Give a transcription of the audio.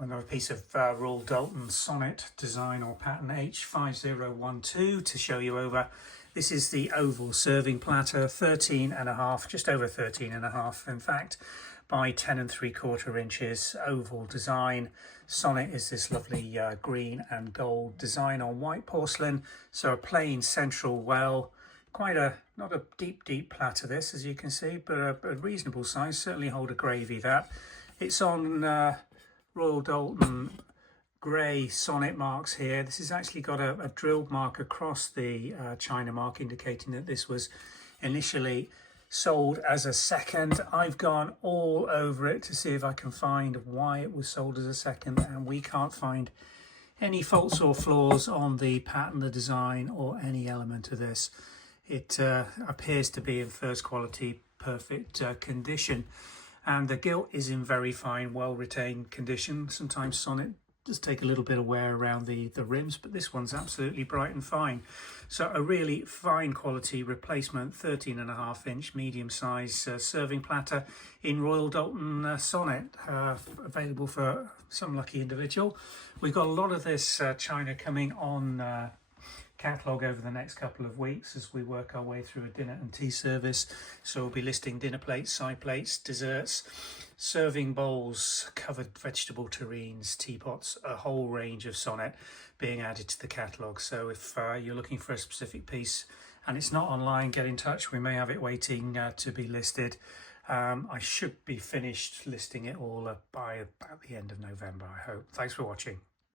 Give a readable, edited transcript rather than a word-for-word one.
Another piece of Royal Doulton Sonnet design or pattern H5012 to show you over. This is the oval serving platter, 13.5, just over 13.5 in fact, by 10 3/4 inches, oval design. Sonnet is this lovely green and gold design on white porcelain, so a plain central well. Quite not a deep platter this, as you can see, but a reasonable size, certainly hold a gravy that. It's on Royal Doulton grey sonnet marks here. This has actually got a drilled mark across the China mark, indicating that this was initially sold as a second. I've gone all over it to see if I can find why it was sold as a second, and we can't find any faults or flaws on the pattern, the design, or any element of this. It appears to be in first quality, perfect condition. And the gilt is in very fine, well-retained condition. Sometimes sonnet does take a little bit of wear around the rims, but this one's absolutely bright and fine. So a really fine quality replacement 13.5-inch medium size serving platter in Royal Doulton Sonnet, available for some lucky individual. We've got a lot of this china coming on catalogue over the next couple of weeks as we work our way through a dinner and tea service. So we'll be listing dinner plates, side plates, desserts, serving bowls, covered vegetable terrines, teapots, a whole range of sonnet being added to the catalogue. So if you're looking for a specific piece and it's not online, get in touch. We may have it waiting to be listed. I should be finished listing it all by about the end of November, I hope. Thanks for watching.